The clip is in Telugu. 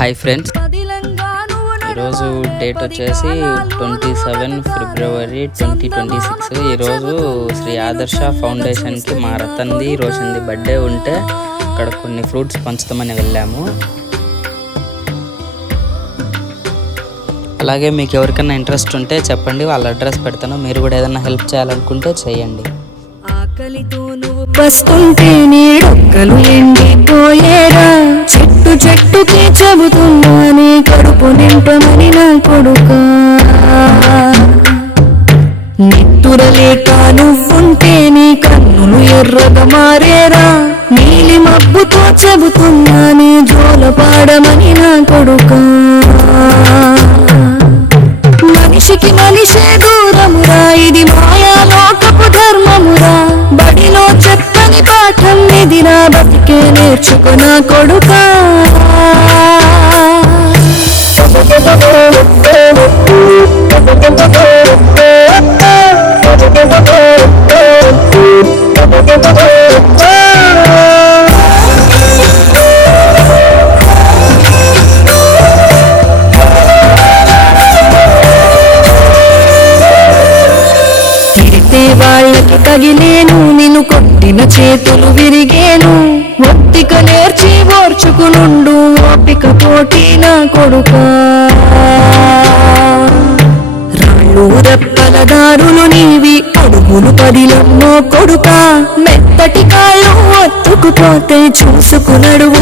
హాయ్ ఫ్రెండ్స్, ఈరోజు డేట్ వచ్చేసి 27 ఫిబ్రవరి 2026. ఈరోజు శ్రీ ఆదర్శ ఫౌండేషన్కి మా రతన్ది రోషన్ది బర్త్డే ఉంటే అక్కడ కొన్ని ఫ్రూట్స్ పంచుతామని వెళ్ళాము. అలాగే మీకు ఎవరికైనా ఇంట్రెస్ట్ ఉంటే చెప్పండి, వాళ్ళ అడ్రస్ పెడతాను. మీరు కూడా ఏదైనా హెల్ప్ చేయాలనుకుంటే చేయండి. ఆకలితో నువ్వు పస్తుంటే నీడొక్కలు ఎండిపోయేరా, చెట్టు చెట్టుకి చెబుతున్నా నీ కడుపు నింపమని నా కొడుకా. నిత్తురలేక నువ్వుంటే నీ కన్నులు ఎర్రగా మారేరా, నీలి మబ్బుతో చెబుతున్నా నీ జోల పాడమని నా కొడుకా. మనిషికి మనిషే దూరమురా, ఇది మాయాలోకపు ధర్మమురా. బడిలో చెప్పని పాఠం ఇదిరా, బతికే నేర్చుకో నా కొడుకా. వాళ్ళకి తగిలేను, నిన్ను కొట్టిన చేతులు విరిగేను. ఒత్తిక నేర్చి ఓర్చుకునుండు, ఓపిక తోటి నా కొడుకా. రాళ్ళు రెప్పల దారులు నీవి, అడుగులు పదిలమ్మో కొడుకా. మెత్తటి కాళ్ళు ఒత్తుకుపోతే చూసుకునడువు.